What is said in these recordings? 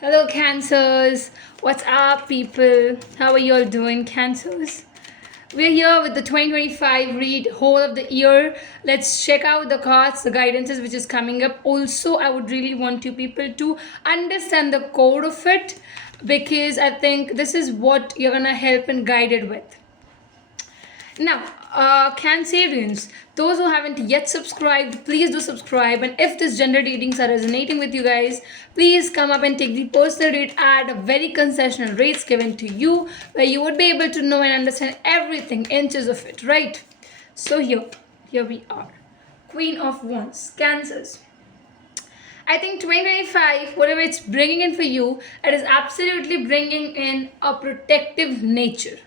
Hello, Cancers. What's up, people? How are you all doing, Cancers? We're here with the 2025 read whole of the year. Let's check out the cards, the guidances which is coming up. Also, I would really want you people to understand the core of it because I think this is what you're gonna help and guide it with. Now, Cancerians, those who haven't yet subscribed, please do subscribe. And if this gender readings are resonating with you guys, please come up and take the personal read at a very concessional rates given to you, where you would be able to know and understand everything, inches of it, right? So here we are. Queen of Wands, Cancers. I think 2025, whatever it's bringing in for you, it is absolutely bringing in a protective nature.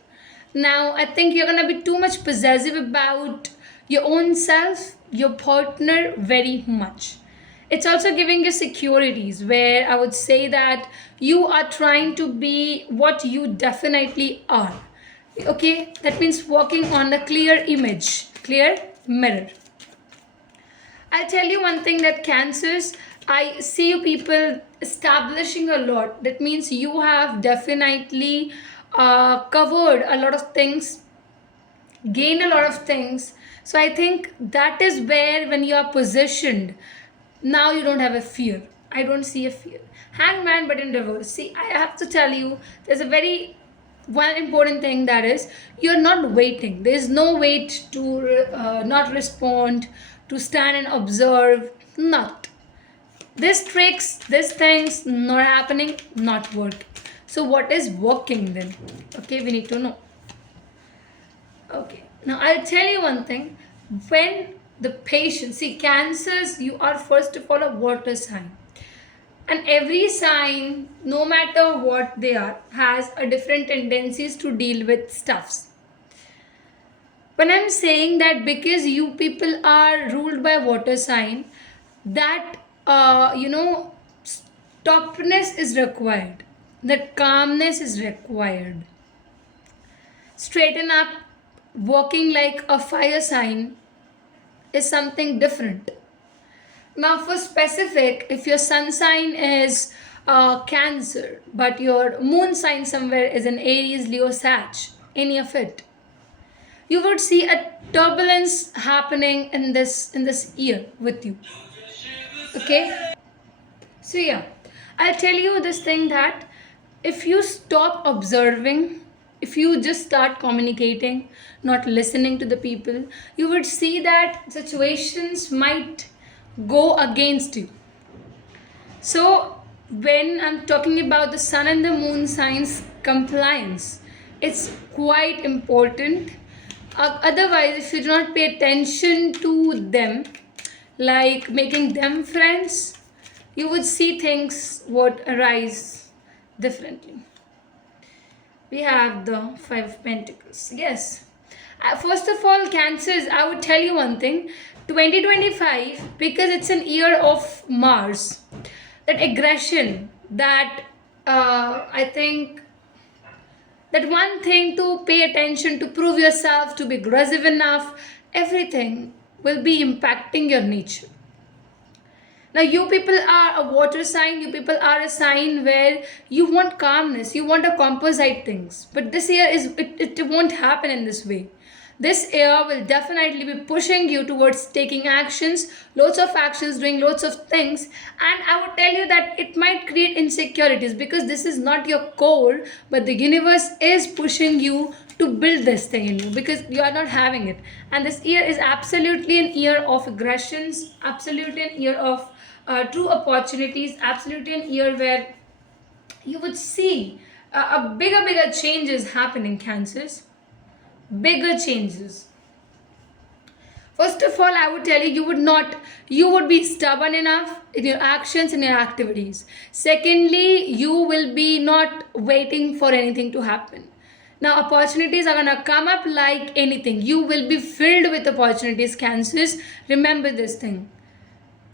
Now, I think you're gonna be too much possessive about your own self, your partner, very much. It's also giving you securities where I would say that you are trying to be what you definitely are. Okay, that means walking on a clear image, clear mirror. I'll tell you one thing that Cancers, I see you people establishing a lot. That means you have definitely covered a lot of things, gained a lot of things. So I think that is where, when you are positioned, now you don't have a fear. I don't see a fear. Hangman, but in reverse. See, I have to tell you, there's a very one important thing, that is you're not waiting. There's no wait to not respond, to stand and observe. Not this tricks, these things not happening, not working. So what is working then? Okay, we need to know. Okay, now I'll tell you one thing. When the patient, see, Cancers, you are first of all a water sign, and every sign, no matter what they are, has a different tendencies to deal with stuffs. When I'm saying that, because you people are ruled by water sign, that stopness is required, that calmness is required. Straighten up, walking like a fire sign is something different. Now, for specific, if your sun sign is Cancer, but your moon sign somewhere is an Aries, Leo, Sag, any of it, you would see a turbulence happening in this year with you. Okay, so yeah, I'll tell you this thing, that if you stop observing, if you just start communicating, not listening to the people, you would see that situations might go against you. So, when I'm talking about the sun and the moon signs compliance, it's quite important. Otherwise, if you do not pay attention to them, like making them friends, you would see things would arise differently. We have the Five of Pentacles. Yes. First of all, Cancers, I would tell you one thing. 2025, because it's an year of Mars, that aggression, that I think that one thing to pay attention, to prove yourself, to be aggressive enough, everything will be impacting your nature. Now, you people are a water sign, you people are a sign where you want calmness, you want a composite things. But this year it won't happen in this way. This year will definitely be pushing you towards taking actions, lots of actions, doing lots of things. And I would tell you that it might create insecurities, because this is not your core, but the universe is pushing you to build this thing in you, because you are not having it. And this year is absolutely an year of aggressions, absolutely an year of true opportunities, absolutely an year where you would see a bigger changes happening, Cancers. Bigger changes. First of all, I would tell you, you would be stubborn enough in your actions and your activities. Secondly, you will be not waiting for anything to happen. Now, opportunities are gonna come up like anything. You will be filled with opportunities, Cancers. Remember this thing.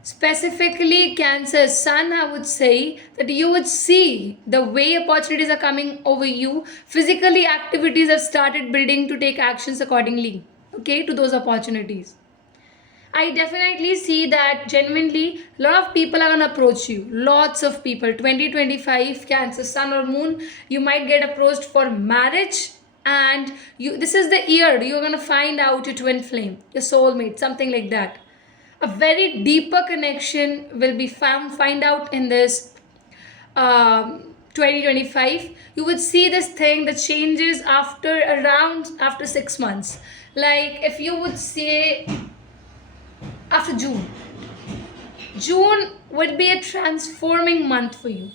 Specifically, Cancer Sun, I would say that you would see the way opportunities are coming over you. Physically, activities have started building to take actions accordingly, okay, to those opportunities. I definitely see that genuinely a lot of people are gonna approach you. Lots of people. 2025 Cancer Sun or Moon, you might get approached for marriage, and you this is the year you're gonna find out your twin flame, your soulmate, something like that. A very deeper connection will be find out in this 2025. You would see this thing that changes after 6 months. Like if you would say after June would be a transforming month for you.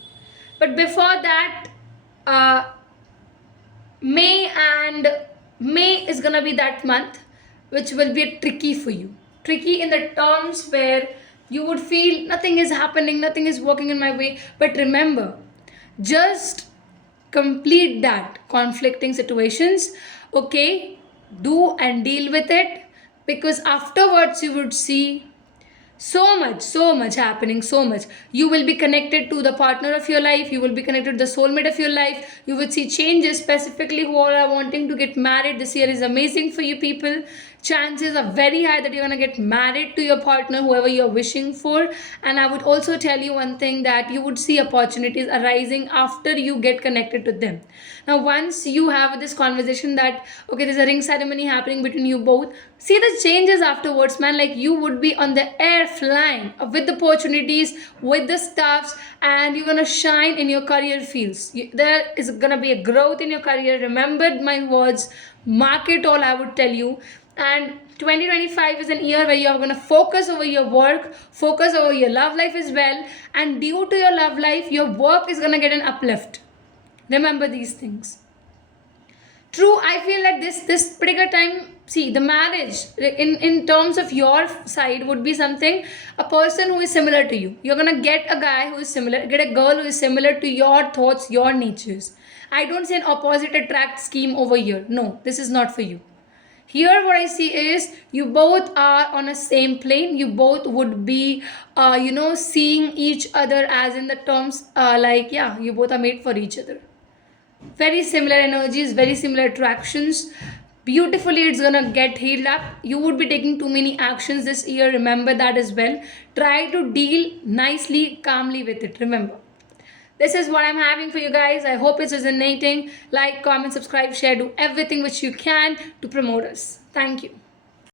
But before that, uh, May and May is gonna be that month which will be tricky for you. Tricky in the terms where you would feel nothing is happening, nothing is working in my way. But remember, just complete that conflicting situations, okay? Do and deal with it, because afterwards you would see so much happening, so much. You will be connected to the partner of your life, you will be connected to the soulmate of your life. You would see changes, specifically who all are wanting to get married. This year is amazing for you people. Chances are very high that you're going to get married to your partner, whoever you're wishing for. And I would also tell you one thing, that you would see opportunities arising after you get connected to them. Now once you have this conversation that okay, there's a ring ceremony happening between you both, see the changes afterwards, man. Like you would be on the air flying with the opportunities, with the stuffs, and you're gonna shine in your career fields. There is gonna be a growth in your career. Remember my words, mark it all, I would tell you. And 2025 is an year where you're going to focus over your work, focus over your love life as well, and due to your love life your work is going to get an uplift. Remember these things. True, I feel that this particular time, see, the marriage in terms of your side would be something, a person who is similar to you. You're gonna get a guy who is similar, get a girl who is similar to your thoughts, your natures. I don't say an opposite attract scheme over here. No, this is not for you. Here what I see is you both are on a same plane. You both would be seeing each other as in the terms like, yeah, you both are made for each other. Very similar energies, very similar attractions. Beautifully it's gonna get healed up. You would be taking too many actions this year, remember that as well. Try to deal nicely, calmly with it. Remember, this is what I'm having for you guys. I hope it's resonating. Like, comment, subscribe, share, do everything which you can to promote us. Thank you.